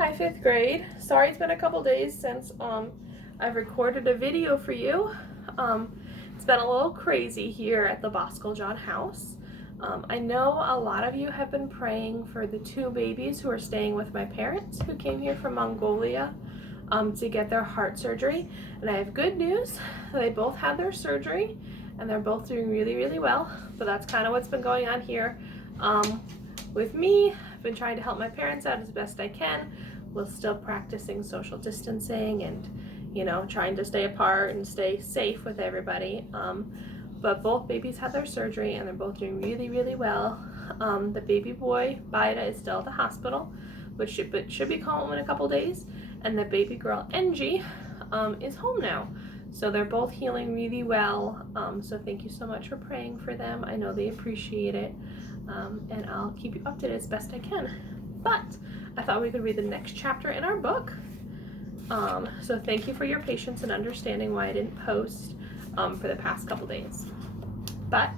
Hi, fifth grade. Sorry it's been a couple days since I've recorded a video for you. It's been a little crazy here at the Bosco John house. I know a lot of you have been praying for the two babies who are staying with my parents who came here from Mongolia to get their heart surgery. And I have good news. They both had their surgery and they're both doing really, really well. But that's kind of what's been going on here with me. I've been trying to help my parents out as best I can, while still practicing social distancing and, trying to stay apart and stay safe with everybody. But both babies had their surgery and they're both doing really, really well. The baby boy, Bida, is still at the hospital, but should be home in a couple days. And the baby girl, Engie, is home now. So they're both healing really well. So thank you so much for praying for them. I know they appreciate it. And I'll keep you updated as best I can. But I thought we could read the next chapter in our book. So thank you for your patience and understanding why I didn't post for the past couple days. But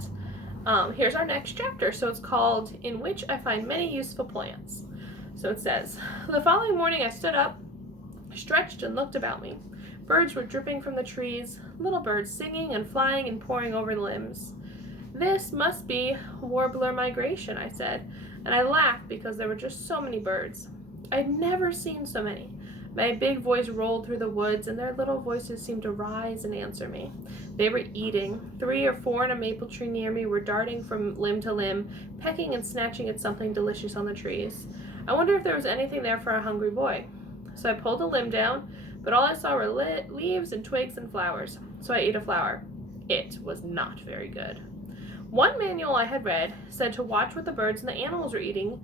here's our next chapter. So it's called In Which I Find Many Useful Plants. So it says, the following morning I stood up, stretched, and looked about me. Birds were dripping from the trees, little birds singing and flying and pouring over the limbs. This must be warbler migration, I said, and I laughed because there were just so many birds. I'd never seen so many. My big voice rolled through the woods, and their little voices seemed to rise and answer me. They were eating. 3 or 4 in a maple tree near me were darting from limb to limb, pecking and snatching at something delicious on the trees. I wondered if there was anything there for a hungry boy. So I pulled a limb down, but all I saw were leaves and twigs and flowers. So I ate a flower. It was not very good. One manual I had read said to watch what the birds and the animals were eating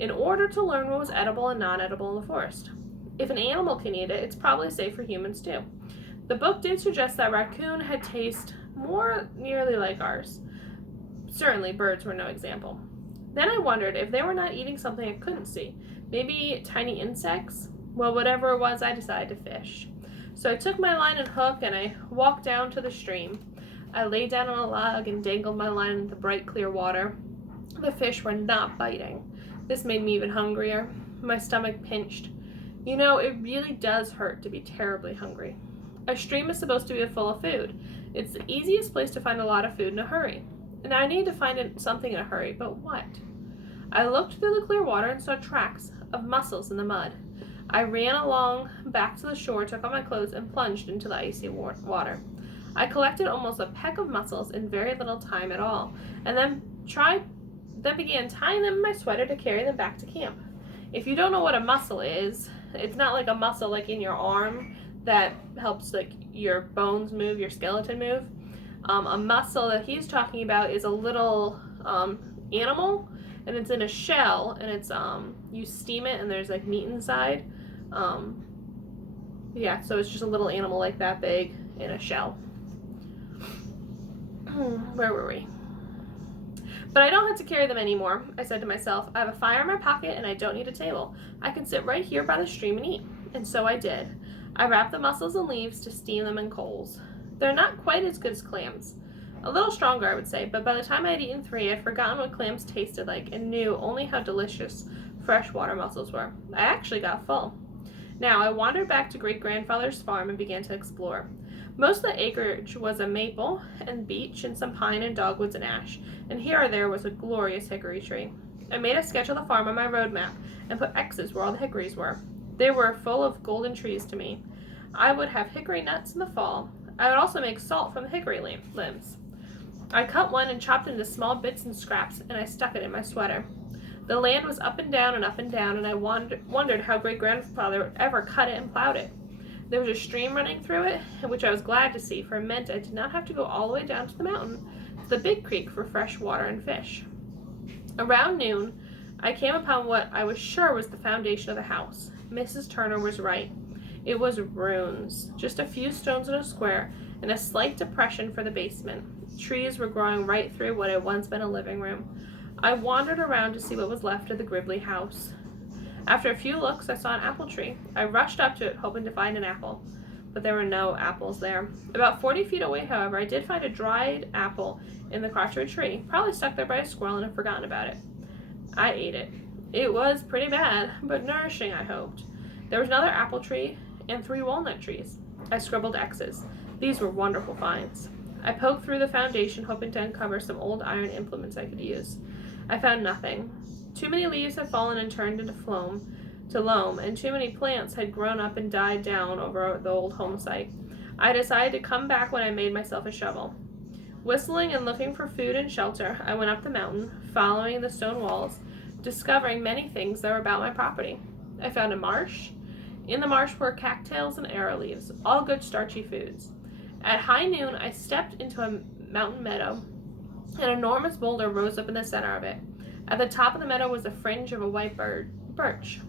in order to learn what was edible and non-edible in the forest. If an animal can eat it, it's probably safe for humans too. The book did suggest that raccoon had taste more nearly like ours. Certainly birds were no example. Then I wondered if they were not eating something I couldn't see. Maybe tiny insects? Well, whatever it was, I decided to fish. So I took my line and hook and I walked down to the stream. I lay down on a log and dangled my line in the bright, clear water. The fish were not biting. This made me even hungrier. My stomach pinched. It really does hurt to be terribly hungry. A stream is supposed to be full of food. It's the easiest place to find a lot of food in a hurry. And I needed to find something in a hurry, but what? I looked through the clear water and saw tracks of mussels in the mud. I ran along back to the shore, took off my clothes, and plunged into the icy water. I collected almost a peck of mussels in very little time at all, and then began tying them in my sweater to carry them back to camp. If you don't know what a mussel is, it's not like a muscle like in your arm that helps like your bones move, your skeleton move. A mussel that he's talking about is a little animal, and it's in a shell, and it's you steam it, and there's like meat inside. So it's just a little animal like that big in a shell. Where were we? But I don't have to carry them anymore, I said to myself. I have a fire in my pocket and I don't need a table. I can sit right here by the stream and eat. And so I did. I wrapped the mussels in leaves to steam them in coals. They're not quite as good as clams. A little stronger, I would say, but by the time I had eaten 3, I'd forgotten what clams tasted like and knew only how delicious freshwater mussels were. I actually got full. Now I wandered back to great-grandfather's farm and began to explore. Most of the acreage was a maple and beech and some pine and dogwoods and ash, and here or there was a glorious hickory tree. I made a sketch of the farm on my road map and put X's where all the hickories were. They were full of golden trees to me. I would have hickory nuts in the fall. I would also make salt from the hickory limbs. I cut one and chopped it into small bits and scraps, and I stuck it in my sweater. The land was up and down, and I wondered how great-grandfather would ever cut it and plowed it. There was a stream running through it, which I was glad to see, for it meant I did not have to go all the way down to the mountain, to the big creek for fresh water and fish. Around noon, I came upon what I was sure was the foundation of the house. Mrs. Turner was right. It was ruins, just a few stones in a square, and a slight depression for the basement. Trees were growing right through what had once been a living room. I wandered around to see what was left of the Gribley house. After a few looks, I saw an apple tree. I rushed up to it, hoping to find an apple, but there were no apples there. About 40 feet away, however, I did find a dried apple in the crotch of a tree, probably stuck there by a squirrel and had forgotten about it. I ate it. It was pretty bad, but nourishing, I hoped. There was another apple tree and 3 walnut trees. I scribbled X's. These were wonderful finds. I poked through the foundation, hoping to uncover some old iron implements I could use. I found nothing. Too many leaves had fallen and turned into loam, and too many plants had grown up and died down over the old home site. I decided to come back when I made myself a shovel. Whistling and looking for food and shelter, I went up the mountain, following the stone walls, discovering many things that were about my property. I found a marsh. In the marsh were cattails and arrow leaves, all good starchy foods. At high noon, I stepped into a mountain meadow. An enormous boulder rose up in the center of it. At the top of the meadow was a fringe of a white birch.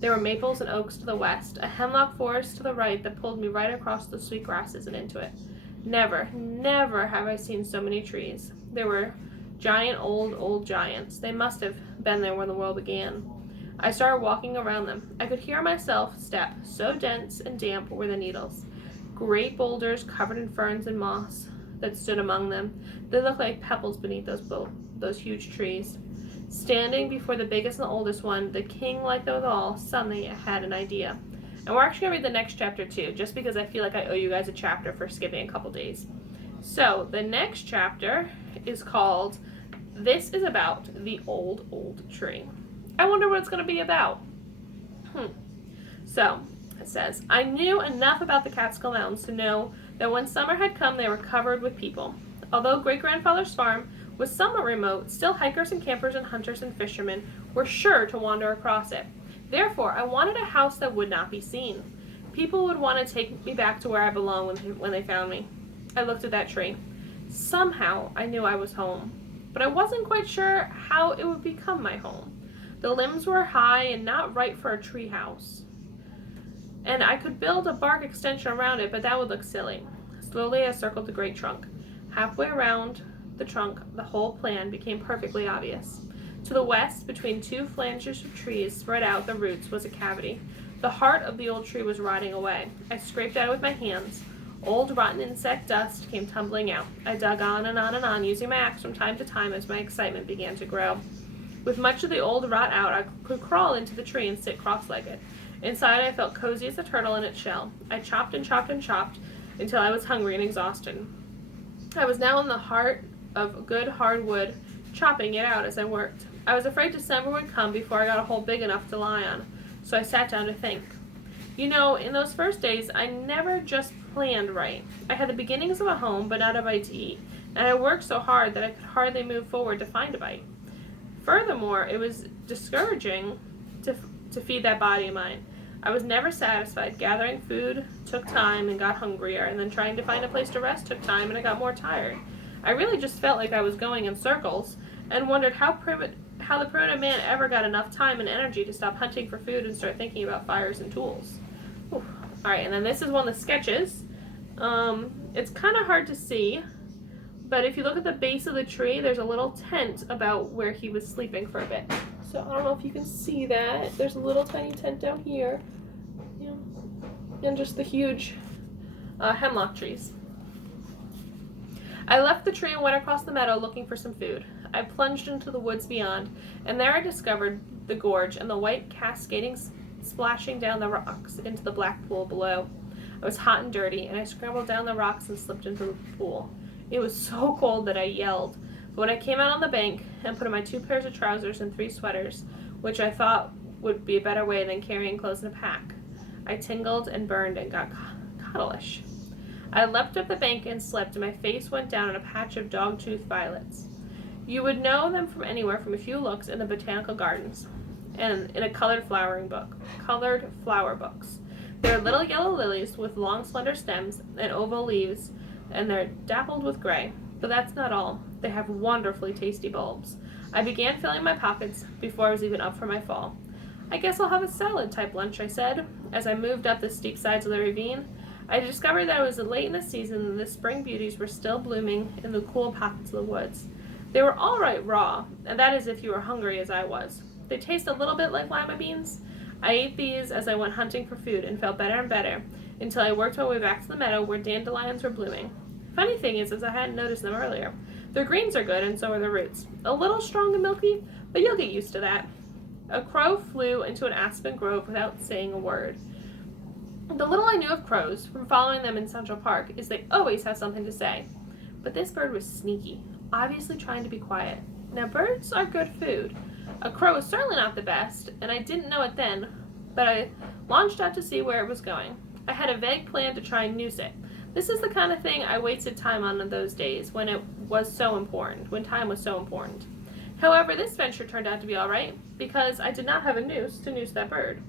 There were maples and oaks to the west, a hemlock forest to the right that pulled me right across the sweet grasses and into it. Never, never have I seen so many trees. There were giant old giants. They must have been there when the world began. I started walking around them. I could hear myself step, so dense and damp were the needles. Great boulders covered in ferns and moss that stood among them. They looked like pebbles beneath those huge trees. Standing before the biggest and the oldest one, the king, like those all, suddenly had an idea. And we're actually going to read the next chapter too, just because I feel like I owe you guys a chapter for skipping a couple days. So, the next chapter is called, This is About the Old Tree. I wonder what it's going to be about. So, it says, I knew enough about the Catskill Mountains to know that when summer had come, they were covered with people. Although great-grandfather's farm was somewhat remote, still hikers and campers and hunters and fishermen were sure to wander across it. Therefore, I wanted a house that would not be seen. People would want to take me back to where I belong when they found me. I looked at that tree. Somehow, I knew I was home, but I wasn't quite sure how it would become my home. The limbs were high and not right for a tree house, and I could build a bark extension around it, but that would look silly. Slowly, I circled the great trunk. Halfway around the trunk, the whole plan became perfectly obvious. To the west, between 2 flanges of trees spread out the roots, was a cavity. The heart of the old tree was rotting away. I scraped at it with my hands. Old rotten insect dust came tumbling out. I dug on and on and on, using my axe from time to time as my excitement began to grow. With much of the old rot out, I could crawl into the tree and sit cross-legged. Inside, I felt cozy as a turtle in its shell. I chopped and chopped and chopped until I was hungry and exhausted. I was now in the heart of good hard wood, chopping it out as I worked. I was afraid December would come before I got a hole big enough to lie on, so I sat down to think. You know, in those first days, I never just planned right. I had the beginnings of a home, but not a bite to eat, and I worked so hard that I could hardly move forward to find a bite. Furthermore, it was discouraging to feed that body of mine. I was never satisfied. Gathering food took time and got hungrier, and then trying to find a place to rest took time and I got more tired. I really just felt like I was going in circles and wondered how the primitive man ever got enough time and energy to stop hunting for food and start thinking about fires and tools. Alright, and then this is one of the sketches. It's kind of hard to see, but if you look at the base of the tree, there's a little tent about where he was sleeping for a bit. So I don't know if you can see that. There's a little tiny tent down here. And just the huge hemlock trees. I left the tree and went across the meadow looking for some food. I plunged into the woods beyond, and there I discovered the gorge and the white cascading splashing down the rocks into the black pool below. I was hot and dirty, and I scrambled down the rocks and slipped into the pool. It was so cold that I yelled, but when I came out on the bank and put on my 2 pairs of trousers and 3 sweaters, which I thought would be a better way than carrying clothes in a pack, I tingled and burned and got cuddlish. I leapt up the bank and slipped, and my face went down in a patch of dog-tooth violets. You would know them from anywhere from a few looks in the botanical gardens and in a colored flower books. They're little yellow lilies with long slender stems and oval leaves, and they're dappled with gray. But that's not all. They have wonderfully tasty bulbs. I began filling my pockets before I was even up for my fall. I guess I'll have a salad-type lunch, I said, as I moved up the steep sides of the ravine. I discovered that it was late in the season and the spring beauties were still blooming in the cool pockets of the woods. They were all right raw, and that is if you were hungry as I was. They taste a little bit like lima beans. I ate these as I went hunting for food and felt better and better until I worked my way back to the meadow where dandelions were blooming. Funny thing is I hadn't noticed them earlier. Their greens are good and so are the roots. A little strong and milky, but you'll get used to that. A crow flew into an aspen grove without saying a word. The little I knew of crows, from following them in Central Park, is they always have something to say. But this bird was sneaky, obviously trying to be quiet. Now, birds are good food. A crow is certainly not the best, and I didn't know it then, but I launched out to see where it was going. I had a vague plan to try and noose it. This is the kind of thing I wasted time on in those days when time was so important. However, this venture turned out to be all right, because I did not have a noose to noose that bird.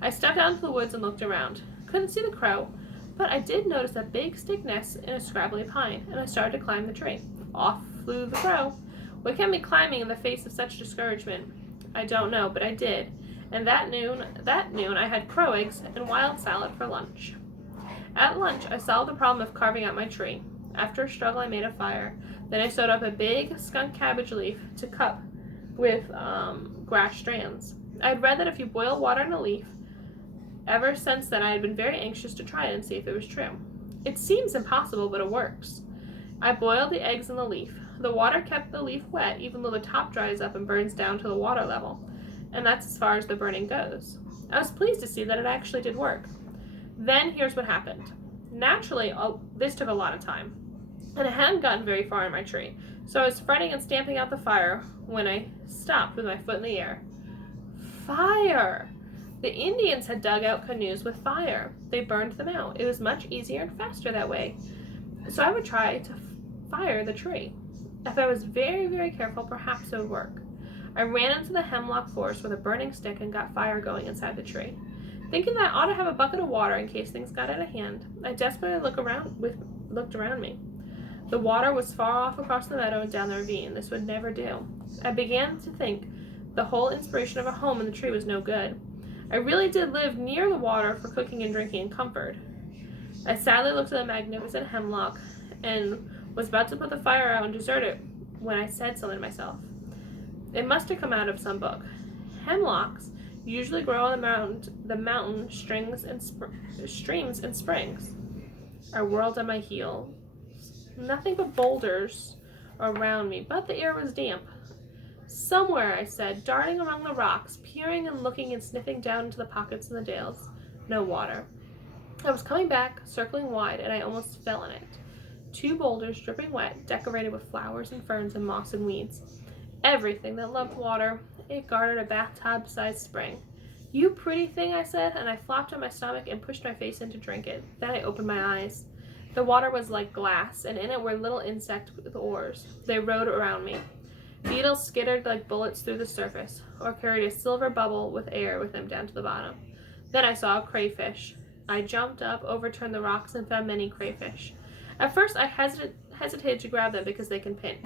I stepped out into the woods and looked around. Couldn't see the crow, but I did notice a big stick nest in a scrabbly pine, and I started to climb the tree. Off flew the crow. What kept me climbing in the face of such discouragement? I don't know, but I did. And that noon I had crow eggs and wild salad for lunch. At lunch, I solved the problem of carving out my tree. After a struggle, I made a fire. Then I sewed up a big skunk cabbage leaf to cup with grass strands. I had read that if you boil water in a leaf, ever since then I had been very anxious to try it and see if it was true. It seems impossible, but it works. I boiled the eggs in the leaf. The water kept the leaf wet, even though the top dries up and burns down to the water level. And that's as far as the burning goes. I was pleased to see that it actually did work. Then here's what happened. Naturally, this took a lot of time, and I hadn't gotten very far in my tree, so I was fretting and stamping out the fire when I stopped with my foot in the air. Fire! The Indians had dug out canoes with fire. They burned them out. It was much easier and faster that way. So I would try to fire the tree. If I was very, very careful, perhaps it would work. I ran into the hemlock forest with a burning stick and got fire going inside the tree. Thinking that I ought to have a bucket of water in case things got out of hand, I desperately looked around me. The water was far off across the meadow and down the ravine. This would never do. I began to think the whole inspiration of a home in the tree was no good. I really did live near the water for cooking and drinking in comfort. I sadly looked at the magnificent hemlock and was about to put the fire out and desert it when I said something to myself. It must have come out of some book. Hemlocks usually grow on the mountain streams and springs. I whirled on my heel. Nothing but boulders around me, but the air was damp. Somewhere, I said, darting among the rocks, peering and looking and sniffing down into the pockets in the dales. No water. I was coming back, circling wide, and I almost fell in it. 2 boulders, dripping wet, decorated with flowers and ferns and moss and weeds. Everything that loved water. It guarded a bathtub-sized spring. You pretty thing, I said, and I flopped on my stomach and pushed my face in to drink it. Then I opened my eyes. The water was like glass, and in it were little insects with oars. They rode around me. Beetles skittered like bullets through the surface, or carried a silver bubble with air with them down to the bottom. Then I saw a crayfish. I jumped up, overturned the rocks, and found many crayfish. At first I hesitated to grab them because they can pinch,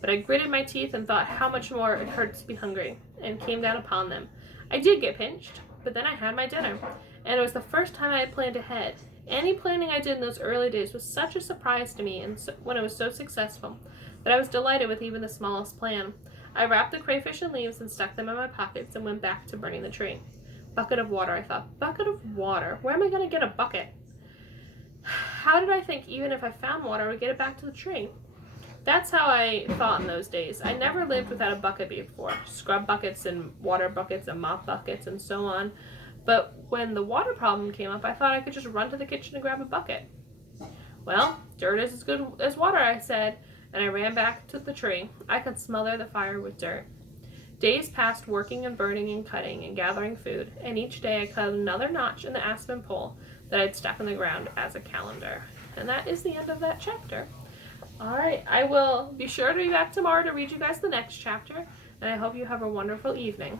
but I gritted my teeth and thought how much more it hurts to be hungry, and came down upon them. I did get pinched, but then I had my dinner, and it was the first time I had planned ahead. Any planning I did in those early days was such a surprise to me, and when it was so successful, that I was delighted with even the smallest plan. I wrapped the crayfish in leaves and stuck them in my pockets and went back to burning the tree. Bucket of water, I thought. Bucket of water? Where am I going to get a bucket? How did I think even if I found water, I would get it back to the tree? That's how I thought in those days. I never lived without a bucket before. Scrub buckets and water buckets and mop buckets and so on. But when the water problem came up, I thought I could just run to the kitchen and grab a bucket. Well, dirt is as good as water, I said, and I ran back to the tree. I could smother the fire with dirt. Days passed working and burning and cutting and gathering food, and each day I cut another notch in the aspen pole that I'd stuck in the ground as a calendar. And that is the end of that chapter. Alright, I will be sure to be back tomorrow to read you guys the next chapter, and I hope you have a wonderful evening.